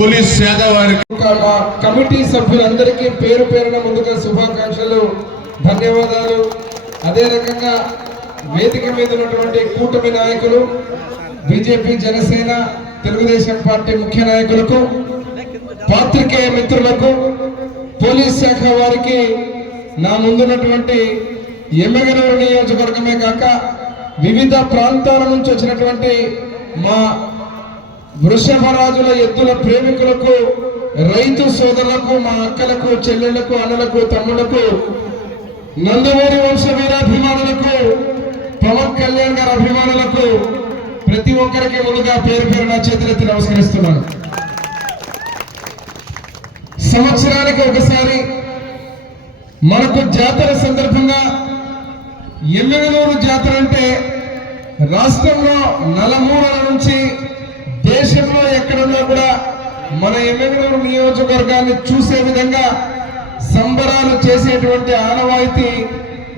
Police శాఖ వారికి మా కమిటీ సభ్యులందరికీ పేరు పేరున ముందుగా శుభాకాంక్షలు, ధన్యవాదాలు. అదే రకంగా వేదిక మీద ఉన్నటువంటి కూటమి నాయకులు, బీజేపీ, జనసేన, తెలుగుదేశం పార్టీ ముఖ్య నాయకులకు, పాత్రికేయ మిత్రులకు, పోలీస్ శాఖ వారికి, నా ముందున్నటువంటి ఎమ్మెగనూరు నియోజకవర్గమే కాక వివిధ ప్రాంతాల నుంచి వచ్చినటువంటి మా వృషభరాజుల ఎద్దుల ప్రేమికులకు, రైతు సోదరులకు, మా అక్కలకు, చెల్లెళ్లకు, అన్నలకు, తమ్ముళ్లకు, నందమూరి వంశ వీరాభిమానులకు, పవన్ కళ్యాణ్ గారి అభిమానులకు ప్రతి ఒక్కరికి ముందుగా పేరు పేరు నా చేతులెత్తి నమస్కరిస్తున్నాను. సంవత్సరానికి ఒకసారి మనకు జాతర సందర్భంగా ఎమ్మెగనూరు జాతర అంటే రాష్ట్రంలో నలుమూలల నుంచి దేశంలో ఎక్కడున్నా కూడా మన ఎమ్మెగనూరు నియోజకవర్గాన్ని చూసే విధంగా సంబరాలు చేసేటువంటి ఆనవాయితీ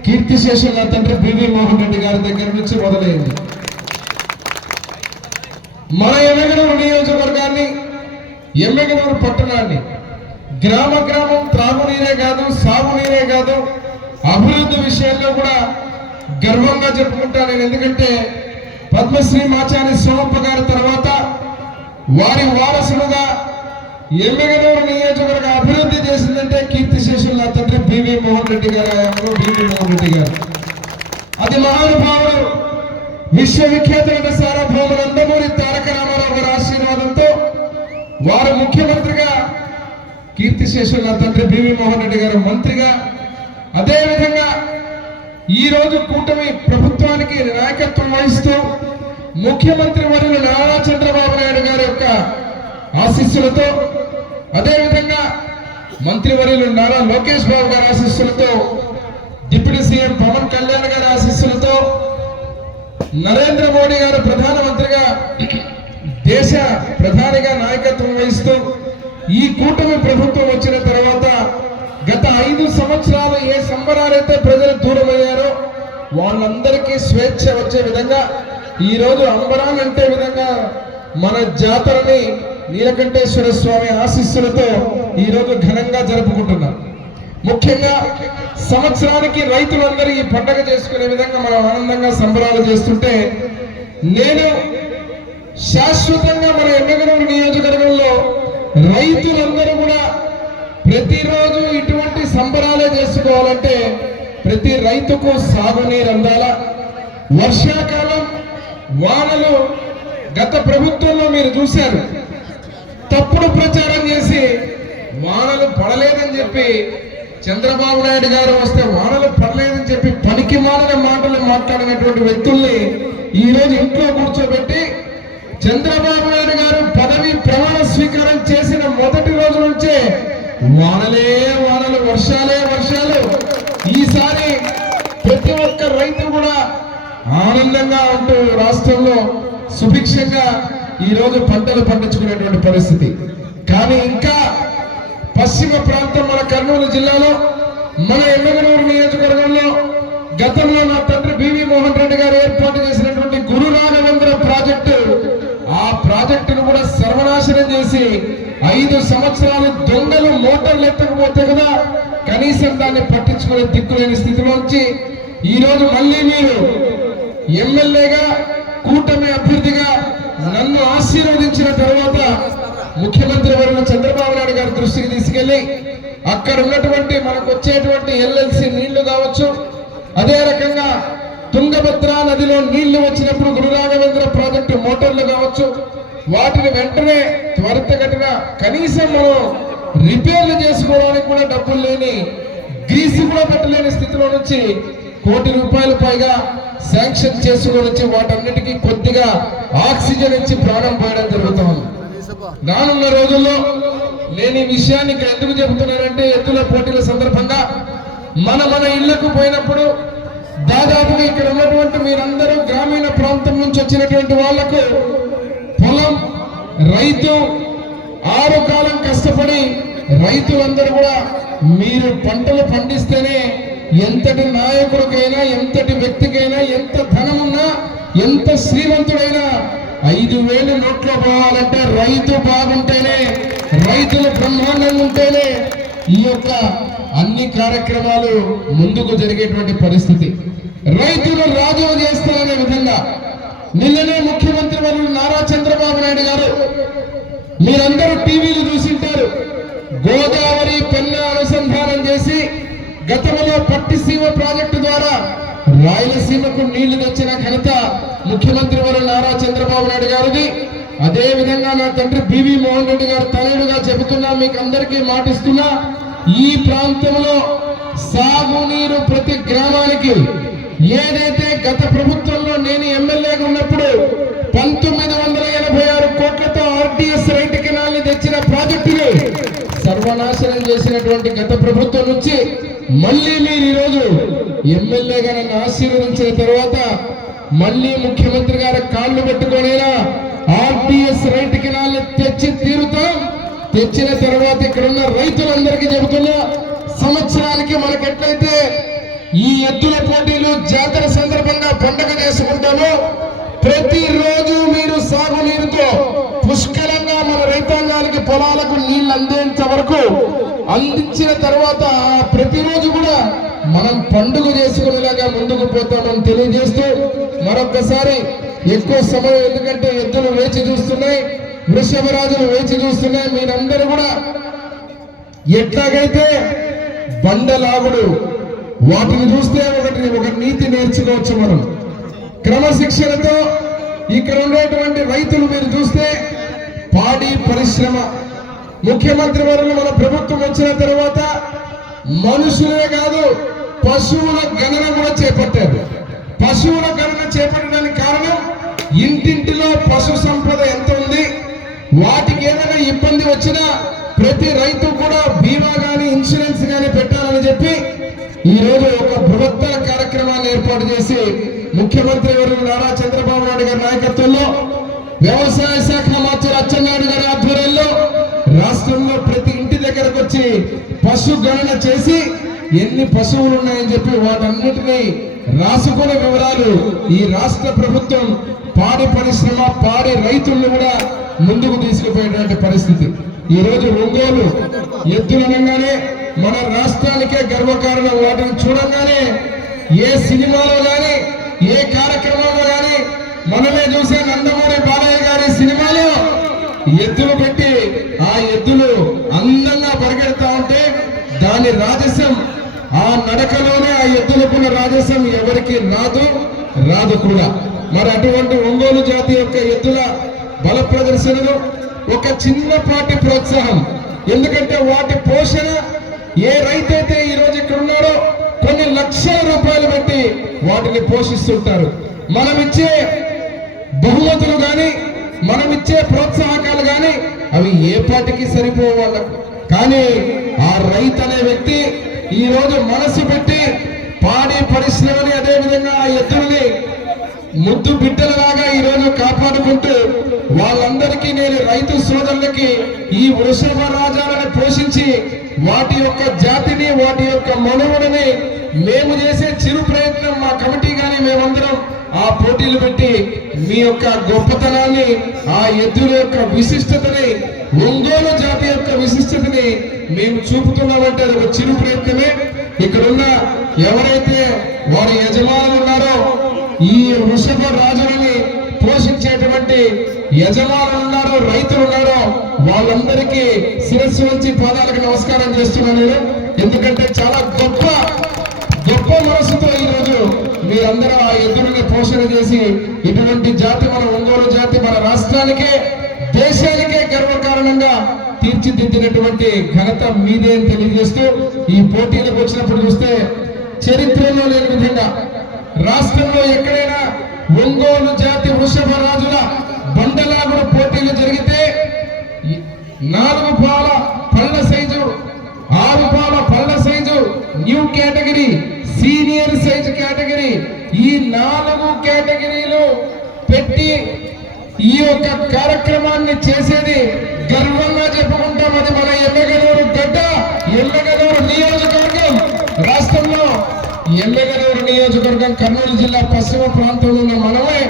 కీర్తిశేషుల నా తండ్రి బివి మోహన్ రెడ్డి గారి దగ్గర నుంచి మొదలైంది. మన ఎమ్మెగనూరు నియోజకవర్గాన్ని, ఎమ్మెగనూరు పట్టణాన్ని గ్రామ గ్రామం త్రాగునీరే కాదు, సాగునీరే కాదు, అభివృద్ధి విషయంలో కూడా గర్వంగా చెప్పుకుంటాను నేను. ఎందుకంటే పద్మశ్రీ మాచాని సోమప్ప గారి తర్వాత వారి వారసులుగా ఎమ్మెగనూరు నియోజకవర్గ అభివృద్ధి చేసిందంటే కీర్తిశేషులు నా తండ్రి బివి మోహన్ రెడ్డి గారు, బివి మోహన్ రెడ్డి గారు. అది మహానుభావుడు, విశ్వవిఖ్యాత నట సార్వభౌములు నందమూరి తారక రామారావు గారి ఆశీర్వాదంతో వారు ముఖ్యమంత్రిగా, కీర్తిశేషులు నా తండ్రి బివి మోహన్ రెడ్డి గారు మంత్రిగా, అదేవిధంగా ఈ రోజు కూటమి ప్రభుత్వానికి నాయకత్వం వహిస్తూ ముఖ్యమంత్రి వర్యులు నారా చంద్రబాబు నాయుడు గారి యొక్క ఆశీస్సులతో, అదేవిధంగా మంత్రివర్యులు నారా లోకేష్ బాబు గారి ఆశీస్సులతో, డిప్యూటీ సీఎం పవన్ కళ్యాణ్ గారి ఆశీస్సులతో, నరేంద్ర మోడీ గారు ప్రధానమంత్రిగా, దేశ ప్రధానిగా నాయకత్వం వహిస్తూ ఈ కూటమి ప్రభుత్వం వచ్చిన తర్వాత గత 5 సంవత్సరాలు ఏ సంబరాలైతే ప్రజలు దూరమయ్యారో వాళ్ళందరికీ స్వేచ్ఛ వచ్చే విధంగా ఈ రోజు అంబరాన్నంటే విధంగా మన జాతరని నీలకంఠేశ్వర స్వామి ఆశీస్సులతో ఈ రోజు ఘనంగా జరుపుకుంటున్నాం. ముఖ్యంగా సంవత్సరానికి రైతులందరూ ఈ పండుగ చేసుకునే విధంగా మనం ఆనందంగా సంబరాలు చేస్తుంటే, నేను శాశ్వతంగా మన ఎమ్మెగనూరు నియోజకవర్గంలో రైతులందరూ కూడా ప్రతిరోజు ఇటువంటి సంబరాలే చేసుకోవాలంటే ప్రతి రైతుకు సాగునీరు అందాల. వర్షాకాలం వానలు గత ప్రభుత్వంలో మీరు చూశారు, తప్పుడు ప్రచారం చేసి వానలు పడలేదని చెప్పి చంద్రబాబు నాయుడు గారు వస్తే వానలు పడలేదని చెప్పి పనికి మాలిన మాటలు మాట్లాడినటువంటి వ్యక్తుల్ని ఈ రోజు ఇంట్లో కూర్చోబెట్టి చంద్రబాబు నాయుడు గారు పదవి ప్రమాణ స్వీకారం చేసిన మొదటి రోజు నుంచే వానలే వానలు, వర్షాలే వర్షాలు. ఈసారి ప్రతి ఒక్క రైతు కూడా ఆనందంగా ఉంటూ రాష్ట్రంలో సుభిక్షంగా ఈ రోజు పంటలు పండించుకునేటువంటి పరిస్థితి. కానీ ఇంకా పశ్చిమ ప్రాంతం మన కర్నూలు జిల్లాలో, మన ఎమ్మెగనూరు నియోజకవర్గంలో గతంలో నా తండ్రి బివి మోహన్ రెడ్డి గారు ఏర్పాటు చేసినటువంటి గురు రాఘవేంద్ర ప్రాజెక్టు, ఆ ప్రాజెక్టును కూడా సర్వనాశనం చేసి 5 సంవత్సరాలు దొంగలు మోటార్లు ఎత్తకపోతే కదా కనీసం దాన్ని పట్టించుకునే దిక్కులేని స్థితిలోంచి ఈ రోజు మళ్ళీ మీరు ఎమ్మెల్యేగా, కూటమి అభ్యర్థిగా నన్ను ఆశీర్వదించిన తర్వాత ముఖ్యమంత్రి వర్యులు చంద్రబాబు నాయుడు గారి దృష్టికి తీసుకెళ్లి అక్కడ ఉన్నటువంటి మనకు వచ్చేటువంటి ఎల్ఎల్సి నీళ్లు కావచ్చు, అదే రకంగా తుంగభద్ర నదిలో నీళ్లు వచ్చినప్పుడు గురు రాఘవేంద్ర ప్రాజెక్టు మోటార్లు కావచ్చు, వాటిని వెంటనే త్వరితగతిన కనీసం మనం రిపేర్లు చేసుకోవడానికి కూడా డబ్బులు లేని, గ్రీసు కూడా పెట్టలేని స్థితిలో నుంచి ₹1 కోటి పైగా శాంక్షన్ చేసుకొని వచ్చి వాటన్నిటికీ కొద్దిగా ఆక్సిజన్ ఇచ్చి ప్రాణం పోయడం జరుగుతుంది. రానున్న రోజుల్లో నేను ఈ విషయాన్ని ఇక్కడ ఎందుకు చెబుతున్నానంటే, ఎద్దుల పోటీల సందర్భంగా మన ఇళ్లకు పోయినప్పుడు దాదాపుగా ఇక్కడ ఉన్నటువంటి మీరందరూ గ్రామీణ ప్రాంతం నుంచి వచ్చినటువంటి వాళ్లకు పొలం, రైతు 6 కాలం కష్టపడి రైతులందరూ కూడా మీరు పంటలు పండిస్తేనే ఎంతటి నాయకుడికైనా, ఎంతటి వ్యక్తికైనా, ఎంత ధనమున్నా, ఎంత శ్రీమంతుడైనా 5,000 నోట్లో పోవాలంటే రైతు బాగుంటేనే, రైతులు బ్రహ్మాండంగా ఉంటేనే ఈ యొక్క అన్ని కార్యక్రమాలు ముందుకు జరిగేటువంటి పరిస్థితి. రైతులు రాజు చేస్తారనే విధంగా నిన్ననే ముఖ్యమంత్రి వర్యులు నారా చంద్రబాబు నాయుడు గారు, మీరందరూ టీవీలు చూసింటారు, గోదావరి పెన్నా అనుసంధానం చేసి గతంలో పట్టిసీమ ప్రాజెక్టు ద్వారా రాయలసీమకు నీళ్లు తెచ్చిన ఘనత ముఖ్యమంత్రి వర్యులు నారా చంద్రబాబు నాయుడు గారిది. అదే విధంగా నా తండ్రి బివి మోహన్ రెడ్డి గారు తనయుడుగా చెబుతున్నా, మీకు అందరికీ మాటిస్తున్నా, ఈ ప్రాంతంలో సాగునీరు ప్రతి గ్రామానికి ఏదైతే గత ప్రభుత్వంలో నేను ఎమ్మెల్యేగా ఉన్నప్పుడు 1986 కోట్లతో ఆర్టీఎస్ రైట్ కెనాల్ ని తెచ్చిన ప్రాజెక్టుని సర్వనాశనం చేసినటువంటి గత ప్రభుత్వం నుంచి మళ్ళీ మీరు ఈరోజు ఎమ్మెల్యేగా నన్ను ఆశీర్వదించిన తర్వాత మళ్ళీ ముఖ్యమంత్రి గారి కాళ్ళు పెట్టుకొనేనా ఆర్టీఎస్ రైట్ కెనాల్ ని తెచ్చి తీరుతాం. తెచ్చిన తర్వాత ఇక్కడ ఉన్న రైతులందరికీ చెబుతున్నా, సంవత్సరానికి మనకెట్లయితే ఈ ఎద్దుల పోటీలు జాతర సందర్భంగా పండుగ చేసుకుంటామో, ప్రతిరోజు మీరు సాగునీరుతో పుష్కలంగా మన రైతాంగానికి పొలాలకు నీళ్లు అందేంత వరకు అందించిన తర్వాత ప్రతిరోజు కూడా మనం పండుగ చేసుకునేలాగా ముందుకు పోతామని తెలియజేస్తూ, మరొక్కసారి ఎక్కువ సమయం, ఎందుకంటే ఎద్దులు వేచి చూస్తున్నాయి, వృషభరాజులు వేచి చూస్తున్నాయి. మీరందరూ కూడా ఎట్లాగైతే బండలాగుడు వాటిని చూస్తే ఒక నీతి నేర్చుకోవచ్చు. మనం క్రమశిక్షణతో ఇక్కడ ఉండేటువంటి రైతులు మీరు చూస్తే పాడి పరిశ్రమ, ముఖ్యమంత్రి వర్యులు మన ప్రభుత్వం వచ్చిన తర్వాత మనుషులే కాదు పశువుల గణన కూడా చేపట్టారు. పశువుల గణన చేపట్టడానికి కారణం ఇంటింటిలో పశు సంపద ఎంత ఉంది, వాటికి ఏమైనా ఇబ్బంది వచ్చినా ప్రతి రైతు కూడా బీమా గాని ఇన్సూరెన్స్ గాని పెట్టాలని చెప్పి ఈ రోజు ఒక బృహత్తర కార్యక్రమాన్ని ఏర్పాటు చేసి ముఖ్యమంత్రి వర్యులు నారా చంద్రబాబు నాయుడు గారి నాయకత్వంలో వ్యవసాయ శాఖ మంత్రి అచ్చెన్నాయుడు గారి ఆధ్వర్యంలో రాష్ట్రంలో ప్రతి ఇంటి దగ్గరకు వచ్చి పశు గణన చేసి ఎన్ని పశువులు ఉన్నాయని చెప్పి వాటన్నిటినీ రాసుకునే వివరాలు ఈ రాష్ట్ర ప్రభుత్వం పాడి పరిశ్రమ, పాడి రైతులను కూడా ముందుకు తీసుకుపోయేటువంటి పరిస్థితి. ఈ రోజు ఒంగోలు ఎద్దులు అనగానే మన రాష్ట్రానికే గర్వకారణం. వాటిని చూడంగానే ఏ సినిమాలో గాని ఏ కార్యక్రమంలో గాని మనమే చూసే నందమూరి బాలయ్య గారి సినిమాలో ఎద్దులు పెట్టి ఆ ఎద్దులు అందంగా పరిగెడతా ఉంటే దాని రాజస్యం, ఆ నడకలోనే ఆ ఎద్దులకున్న రాజస్యం ఎవరికి రాదు కూడా. మరి అటువంటి ఒంగోలు జాతి యొక్క ఎద్దుల బల ప్రదర్శనలు ఒక చిన్నపాటి ప్రోత్సాహం. ఎందుకంటే వాటి పోషణ ఏ రైతైతే ఈ రోజు ఇక్కడ ఉన్నారో కొన్ని లక్షల రూపాయలు పెట్టి వాటిని పోషిస్తుంటారు. మనమిచ్చే బహుమతులు గాని మనమిచ్చే ప్రోత్సాహకాలు గాని అవి ఏ పాటికి సరిపోవు వాళ్ళకు. కానీ ఆ రైతు అనే వ్యక్తి ఈ రోజు మనసు పెట్టి పాడి పరిశ్రమని, అదే విధంగా ఆ ఎద్దుల్ని ముద్దు బిడ్డలలాగా ఈ రోజు కాపాడుకుంటూ వాళ్ళందరికీ, నేను రైతు సోదరులకి ఈ వృషభ రాజాలను పోషించి వాటి యొక్క జాతిని, వాటి యొక్క మనుగడని మేము చేసే చిరు ప్రయత్నం, మా కమిటీ గాని మేమందరం ఆ పోటీలు పెట్టి మీ యొక్క గొప్పతనాన్ని, ఆ ఎద్దుల యొక్క విశిష్టతని, ఒంగోలు జాతి యొక్క విశిష్టతని మేము చూపుతున్నామంటే అది ఒక చిరు ప్రయత్నమే. ఇక్కడున్న ఎవరైతే వారి యజమానులు ఉన్నారో, ఈ వృషభ రాజులని పోషించేటువంటి యజమానులు ఉన్నారో, రైతులు ఉన్నారో, వాళ్ళందరికీ శిరస్సు నుంచి పాదాలకు నమస్కారం చేస్తున్నాను నేను. ఎందుకంటే చాలా గొప్ప మనసుతో ఈరోజు మీరందరూ ఆ ఎద్దులని పోషణ చేసి ఇటువంటి జాతి, మన ఒంగోలు జాతి మన రాష్ట్రానికే దేశానికే గర్వకారణంగా తీర్చిదిద్దినటువంటి ఘనత మీదే అని తెలియజేస్తూ, ఈ పోటీలకు వచ్చినప్పుడు చూస్తే చరిత్రలో లేని విధంగా రాష్ట్రంలో ఎక్కడైనా ఒంగోలు జాతి వృషభ రాజుల బండలాగుడు పోటీలు జరిగితే 4 పాల పళ్ళ సైజు, 6 పాల పళ్ళ size, new category, senior size category, ఈ 4 కేటగిరీలు పెట్టి ఈ యొక్క కార్యక్రమాన్ని చేసేది గర్వంగా చెప్పుకుంటాం. అది మన ఎమ్మెగనూరు గడ్డ, ఎమ్మెగనూరు నియోజకవర్గం. రాష్ట్రంలో ఎమ్మెగనూరు నియోజకవర్గం కర్నూలు జిల్లా పశ్చిమ ప్రాంతంలో ఉన్న మనమే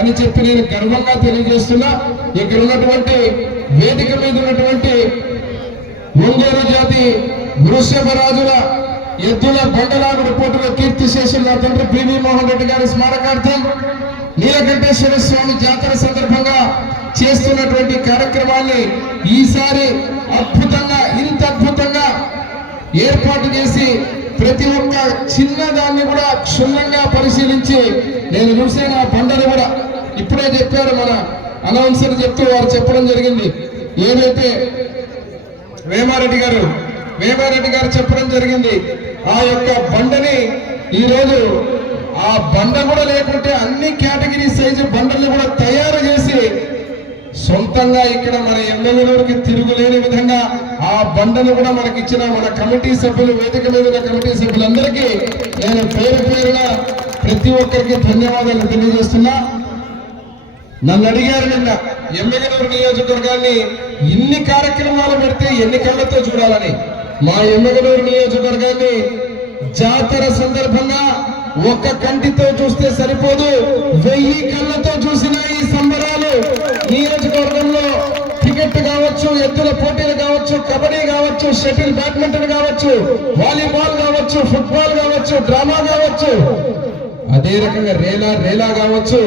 అని చెప్పి నేను గర్వంగా తెలియజేస్తున్నా. ఇక్కడ ఉన్నటువంటి వేదిక మీద ఉన్నటువంటి ఒంగోలు జాతి వృషభ రాజుల ఎద్దుల బండలాగుడు పోటీలో కీర్తిశేషులు నా తండ్రి పివి మోహన్ రెడ్డి గారి స్మారకార్థం నీలకంఠేశ్వర స్వామి జాతర సందర్భంగా చేస్తున్నటువంటి కార్యక్రమాన్ని ఈసారి అద్భుతంగా ఇంత అద్భుతంగా ఏర్పాటు చేసి ప్రతి ఒక్క చిన్నదాన్ని కూడా క్షుణ్ణంగా పరిశీలించి నేను చూసిన ఆ బండలు కూడా ఇప్పుడే చెప్పారు మన అనౌన్సర్ చెప్తూ వారు చెప్పడం జరిగింది. ఏదైతే వేమారెడ్డి గారు చెప్పడం జరిగింది ఆ యొక్క బండని ఈరోజు ఆ బండ కూడా లేకుంటే అన్ని కేటగిరీ సైజు బండల్ని కూడా తయారు చేసి సొంతంగా ఇక్కడ మన ఎమ్మెల్యేలకి తిరుగులేని విధంగా ఆ బండను కూడా మనకిచ్చిన మన కమిటీ సభ్యులు, వేదిక మీద ఉన్న కమిటీ సభ్యులందరికీ నేను పేరు పేరున ప్రతి ఒక్కరికి ధన్యవాదాలు తెలియజేస్తున్నా. నన్ను అడిగారు నిన్న ఎమ్మెగనూరు నియోజకవర్గాన్ని ఇన్ని కార్యక్రమాలు పెడితే ఎన్ని కళ్ళతో చూడాలని. మా ఎమ్మెగనూరు నియోజకవర్గాన్ని జాతర సందర్భంగా ఒక్క కంటితో చూస్తే సరిపోదు, 1000 కళ్ళతో చూసిన ఈ సంబరాలు నియోజకవర్గంలో టికెట్ కావచ్చు, ఎద్దుల పోటీలు కావచ్చు, కబడ్డీ కావచ్చు, షటిల్ బ్యాడ్మింటన్ కావచ్చు, వాలీబాల్ కావచ్చు, ఫుట్బాల్ కావచ్చు, డ్రామా కావచ్చు, అదే రకంగా రేలా కావచ్చు,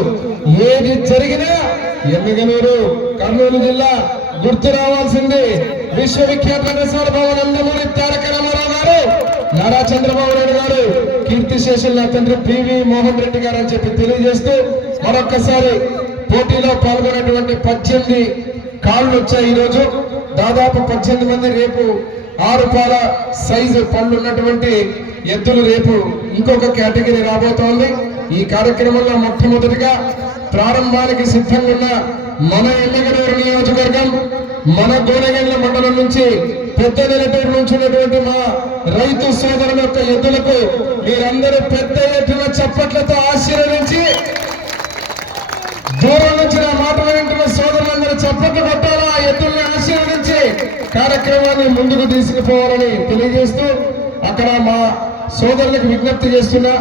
ఏది జరిగినా ఎమ్మెగనూరు కర్నూలు జిల్లా గుర్తు రావాల్సింది. విశ్వవిఖ్యాత సార్వభౌమ నందమూరి తారక రామారావు గారు, నారా చంద్రబాబు నాయుడు గారు, కీర్తిశేషులు నా తండ్రి పివి మోహన్ రెడ్డి గారు అని చెప్పి తెలియజేస్తూ మరొక్కసారి పోటీలో పాల్గొనేటువంటి 18 కాళ్ళు వచ్చాయి. ఈరోజు దాదాపు 18 మంది, రేపు 6 పాల సైజు పళ్ళు ఉన్నటువంటి ఎద్దులు రేపు ఇంకొక కేటగిరీ రాబోతోంది. ఈ కార్యక్రమంలో మొట్టమొదటిగా ప్రారంభానికి సిద్ధంగా ఉన్న మన ఎమ్మెగనూరు నియోజకవర్గం, మన గోనెగండ్ల మండలం నుంచి పెద్ద నెలటూరు నుంచి ఉన్నటువంటి మా రైతు సోదరుల యొక్క ఎద్దులకు మీరందరూ పెద్ద ఎత్తున చప్పట్లతో ఆశీర్వదించి, దూరం నుంచి నా మాటలు వింటున్న సోదరులందరూ చప్పట్లు కొట్టాలా, ఎద్దుల్ని ఆశీర్వదించి కార్యక్రమాన్ని ముందుకు తీసుకుపోవాలని తెలియజేస్తూ అక్కడ మా సోదరులకు విజ్ఞప్తి చేస్తున్నా,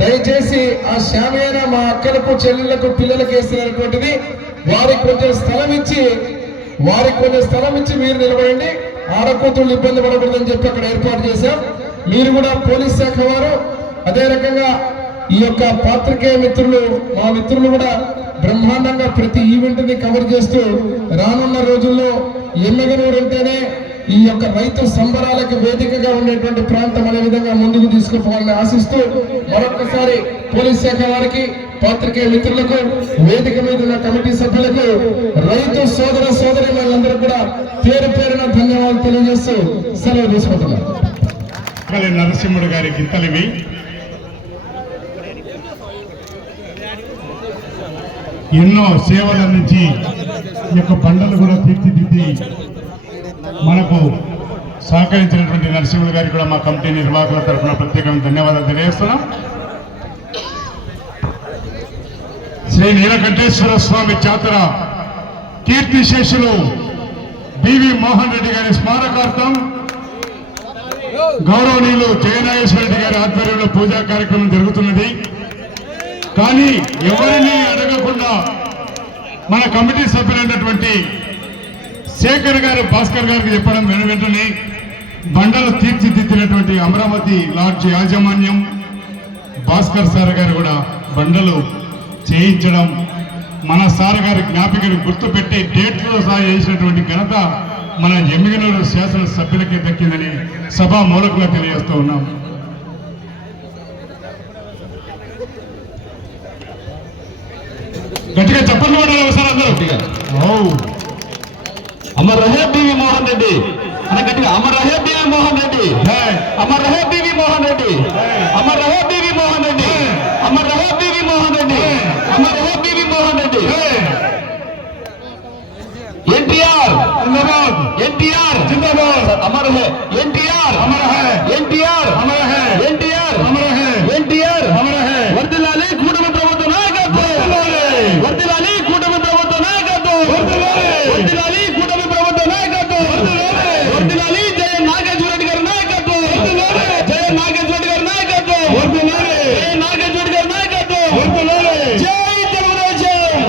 దయచేసి ఆ శామేన మా అక్కలకు, చెల్లెళ్లకు, పిల్లలకు వేసినటువంటిది వారికి కొంచెం స్థలం ఇచ్చి మీరు నిలబడండి, ఆడకూతుళ్ళు ఇబ్బంది పడకూడదని చెప్పి అక్కడ ఏర్పాటు చేశాం. మీరు కూడా పోలీస్ శాఖ వారు, అదే రకంగా ఈ యొక్క పాత్రికేయ మిత్రులు, మా మిత్రులు కూడా బ్రహ్మాండంగా ప్రతి ఈవెంట్ ని కవర్ చేస్తూ రానున్న రోజుల్లో ఎమ్మెగనూరు అంటేనే ఈ యొక్క రైతు సంబరాలకు వేదికగా ఉండేటువంటి ప్రాంతం అనే విధంగా ముందుకు తీసుకుపోవాలని ఆశిస్తూ మరొకసారి పోలీస్ శాఖ వారికి, పాత్రికేయ మిత్రులకు, వేదిక మీద ఉన్న కమిటీ సభ్యులకు, రైతు సోదరులందరూ కూడా పేరు పేరున ధన్యవాదాలు తెలియజేస్తూ సెలవు తీసుకుంటున్నారు. నరసింహుడు గారి గింతలివి. ఎన్నో సేవల నుంచి ఈ యొక్క బండలు కూడా తీర్చిదిద్ది మనకు సహకరించినటువంటి నరసింహుడు గారికి కూడా మా కమిటీ నిర్వాహకుల తరఫున ప్రత్యేకమైన ధన్యవాదాలు తెలియజేస్తున్నాం. శ్రీ నీలకంఠేశ్వర స్వామి జాతర కీర్తిశేషులు పివి మోహన్ రెడ్డి గారి స్మారకార్థం గౌరవనీయులు జయనాగేశ్వర రెడ్డి గారి ఆధ్వర్యంలో పూజా కార్యక్రమం జరుగుతున్నది. కానీ ఎవరిని అడగకుండా మన కమిటీ సభ్యులైనటువంటి శేఖర్ గారు, భాస్కర్ గారికి చెప్పడం వెంటనే బండలు తీర్చిదిద్దినటువంటి అమరావతి లాడ్జ్ యాజమాన్యం భాస్కర్ సార్ గారు కూడా బండలు చేయించడం, మన సార్ గారి జ్ఞాపికను గుర్తుపెట్టి డేట్లతో సహా చేసినటువంటి ఘనత మన ఎమ్మెగనూరు శాసన సభ్యులకే దక్కిందని సభా మూలకంగా తెలియజేస్తూ ఉన్నాం. గట్టిగా చెప్పండి ఒకసారి అందరూ. అమర్ రహే పివి మోహన్ రెడ్డి అని గట్టిగా, అమర్ రహే పివి మోహన్ రెడ్డి, అమర్ రహే పివి మోహన్ రెడ్డి, అమర్ రహే పివి మోహన్ రెడ్డి, అమర్ రహే పివి మోహన్ రెడ్డి, అమర్ రహే పివి మోహన్ రెడ్డి. ఎన్టీఆర్ జిందాబాద్, ఎన్టీఆర్ జిందాబాద్, అమర్ హే ఎన్టీఆర్, అమర్ హే ఎన్టీఆర్, అమర్ హే ఎన్టీఆర్, అమర్ హే ఎన్టీఆర్, అమర్ హే. వర్ధిల్లాలి కూటమి ప్రభుత్వ నాయకత్వం, వర్ధిల్లాలి కూటమి ప్రభుత్వ నాయకత్వం, వర్ధిల్లాలి కూటమి ప్రభుత్వ నాయకత్వం, వర్ధిల్లాలి జయ నాగేశ్వర రెడ్డి గారి నాయకత్వం, జయ నాగేశ్వర రెడ్డి గారి నాయకత్వం, జయ నాగేశ్వర రెడ్డి గారి నాయకత్వం, జై తెలుగుదేశం.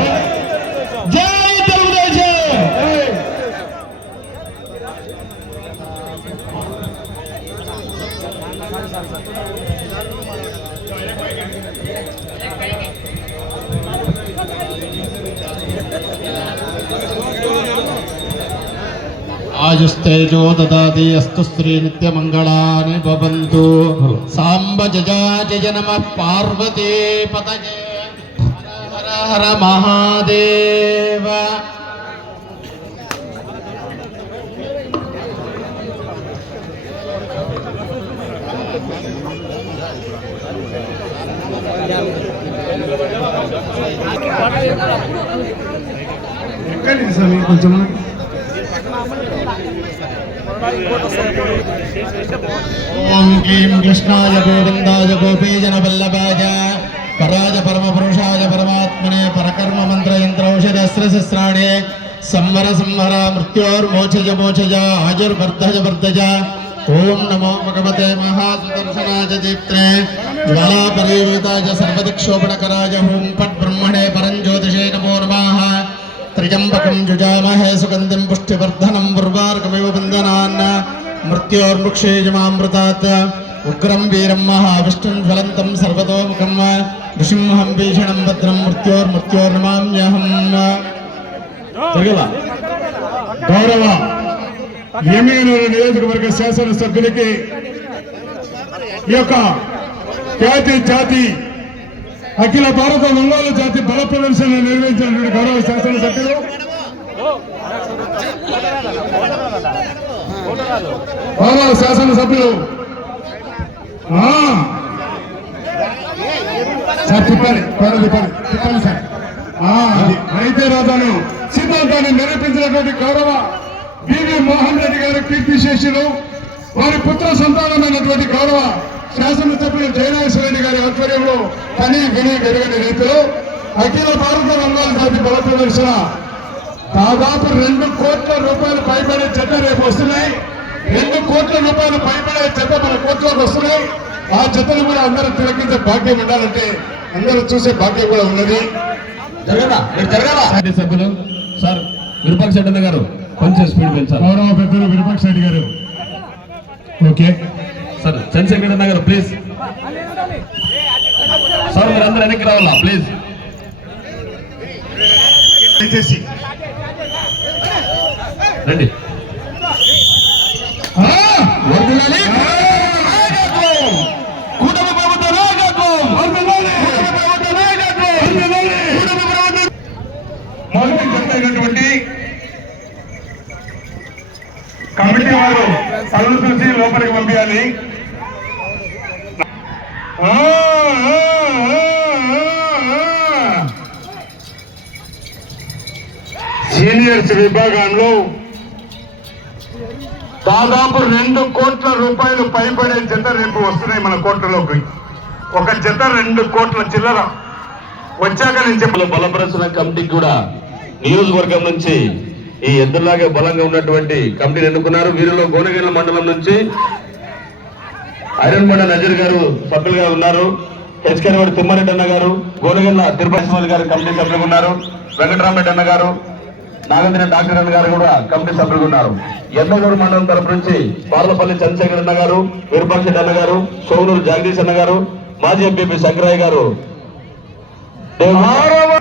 आयुस्तेजो ददाति अस्तु श्री नित्यमंगलानि भवन्तु सांब जया जय नमः पार्वती पतये हर हर महादेव కొంచెం ओम क्लीं कृष्णाय गोविंदाय गोपीजनवल्लभाय पराय परमपुरुषाय परमात्मने परकर्म मंत्र यंत्रौषधस्त्रशस्त्राणि संवर संहर मृत्योर्मोक्षज मोक्षज आयुर्वर्धज वर्धज ओम नमो भगवते महासुदर्शनाय दीप्त्रे ज्वालापरिवेताय सर्वदिक्षोपणकराय हुं फट् ब्रह्मणे परञ्ज्योतिषे नमो नमः त्र्यंबकं जुजामहे सुगन्धिं पुष्टिवर्धनं उर्वारुकमिव वन्दनान् मृत्योर्मुक्षेजमामृतात् उग्रं वीरं महाविष्णुं ज्वलन्तं सर्वतोमुखं नृसिंहं भीषणं भद्रं मृत्योर्नमाम्यहम् గౌరవ ఎమ్మెల్యేల నియోజకవర్గ శాసనసభ్యులకి ఈ యొక్క ఖ్యాతి జాతి అఖిల భారత ఒంగోలు జాతి బల ప్రదర్శన నిర్వహించినటువంటి గౌరవ శాసనసభ్యులు గౌరవ శాసనసభ్యులు సార్ తిప్పాలి తిప్పాలి సార్ అది రైతే రాజాను సిద్ధాంతాన్ని నిరూపించినటువంటి గౌరవ బివి మోహన్ రెడ్డి గారు కీర్తిశేషులు వారి పుత్ర సంతానమైనటువంటి గౌరవ శాసనసభ్యులు జయనాగేశ్వర రెడ్డి గారి ఆధ్వర్యంలో కనీ విని పెరగని రీతిలో అఖిల భారత ఒంగోలు జాతి బల ప్రదర్శన దాదాపు 2 కోట్ల రూపాయలు పైబడే జత రేపు వస్తున్నాయి. 2 కోట్ల రూపాయలు పైబడే జత మన కోట్లోకి వస్తున్నాయి. ఆ జతలు కూడా అందరూ తిలకించే భాగ్యం ఉండాలంటే అందరూ చూసే భాగ్యం కూడా ఉన్నది. సభ్యులు సార్ విరూపాక్ష రెడ్డి గారు కొంచెం స్పీడ్ పెంచారు. గౌరవ పెద్దలు విరూపాక్ష రెడ్డి గారు ఓకే సార్ చంద్రశేఖర్ రెడ్డి గారు ప్లీజ్ సార్ మీరు అందరూ వెనక్కి రావాలా ప్లీజ్ దయచేసి రండి. కమిటీ వారు పనులు చూసి లోపలికి పంపించాలి. సీనియర్స్ విభాగంలో దాదాపు 2 కోట్ల రూపాయలు పైబడే జత రేపు వస్తున్నాయి మన కోట్లలోకి. ఒక జత 2 కోట్ల చిల్లర వచ్చాక నేను చెప్పాలి. బలపరచిన కమిటీకి కూడా నియోజకవర్గం నుంచి ఈ ఎద్దులాగే బలంగా ఉన్నటువంటి కమిటీని ఎన్నుకున్నారు. వీరిలో గోనగండ్ల మండలం నుంచి ఐరన్బండ నజీర్ గారు సభ్యులుగా ఉన్నారు. హెచ్కెరవాడి తిమ్మారెడ్డి అన్న గారు, గోనగండ్ల తిరుపతి గారు కమిటీ సభ్యులుగా ఉన్నారు. వెంకటరామరెడ్డి అన్న గారు, నాగంద్ర డాక్టర్ అన్న గారు కూడా కమిటీ సభ్యులుగా ఉన్నారు. ఎన్నగూరు మండలం తరపు నుంచి పార్లపల్లి చంద్రశేఖర్ అన్న గారు, విరూపాక్ష అన్న గారు, సోనూరు జగదీష్ అన్న గారు, మాజీ ఎంపీ శంకరయ్య గారు,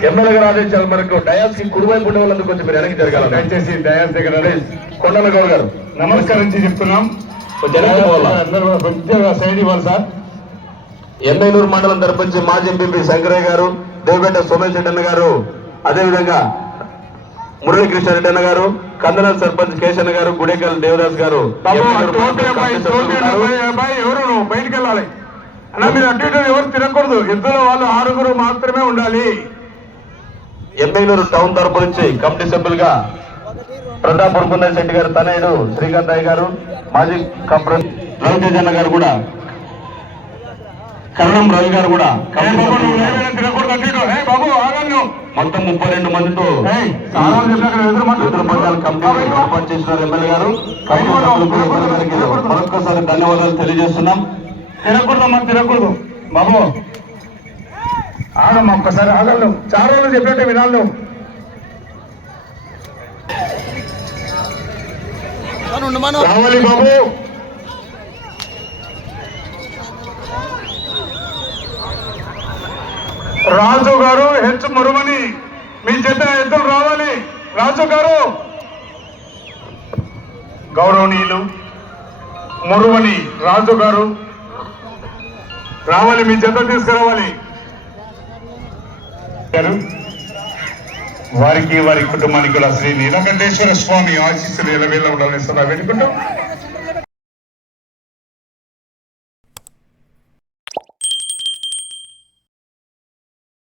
ఎమ్మెల్యే గారు ఆదేశాల మేరకు డయాస్ కి కుడివైపు ఉండే వాళ్ళందరూ కొంచెం మీరు వెనక్కి జరగాలి. దయచేసి డయాస్ దగ్గర కొండల గౌడ్ గారు నమస్కరించి చెప్తున్నాం. కొద్దిగా సైడ్ ఇవ్వాలి సార్. ఎమ్మెల్యూరు మండలం తరపు నుంచి మాజీ ఎంపీ శంకరయ్య గారు, దేవపేట సోమేష్ రెడ్డి అన్న గారు, అదేవిధంగా మురళీకృష్ణారెడ్డి అన్న గారు, కందన సర్పంచ్ కేశన్న గారు, గుడేకల్ దేవదాస్ గారు. ఎవరు బయటికి వెళ్ళాలి అన్నా, మీరు అటు ఇటు ఎవరు తిరగకూడదు. ఎద్దులో వాళ్ళు 6 మాత్రమే ఉండాలి. ఎమ్మెల్యూరు టౌన్ తరపు నుంచి కమిటీ సభ్యులుగా ప్రతాప్ పురుకుందర్ శెట్టి గారు తనయుడు శ్రీకాంత్ అయ్య గారు, మాజీ రవితేజ అన్న గారు కూడా, కరణం రవి గారు కూడా మొత్తం 32 మందితో ఏర్పాటు చేసినారు ఎమ్మెల్యే గారు. మరొక్కసారి ధన్యవాదాలు తెలియజేస్తున్నాం. తిరగకూడదమ్మా, తిరగకూడదు బాబు. ఆగమ్మా, ఒక్కసారి ఆగలను. చాలా రోజులు చెప్పినట్టే వినాలి. రావాలి బాబు. రాజు గారు హెచ్ మురుమని మీ జత ఎద్దులు రావాలి. రాజు గారు గౌరవనీయులు మురువని రాజు గారు రావాలి, మీ జత తీసుకురావాలి. వారికి వారి కుటుంబానికి కూడా శ్రీ నీలకంఠేశ్వర స్వామి ఆశీస్సులు ఎలవేళ ఉండాలని సదా వేడుకుంటాం.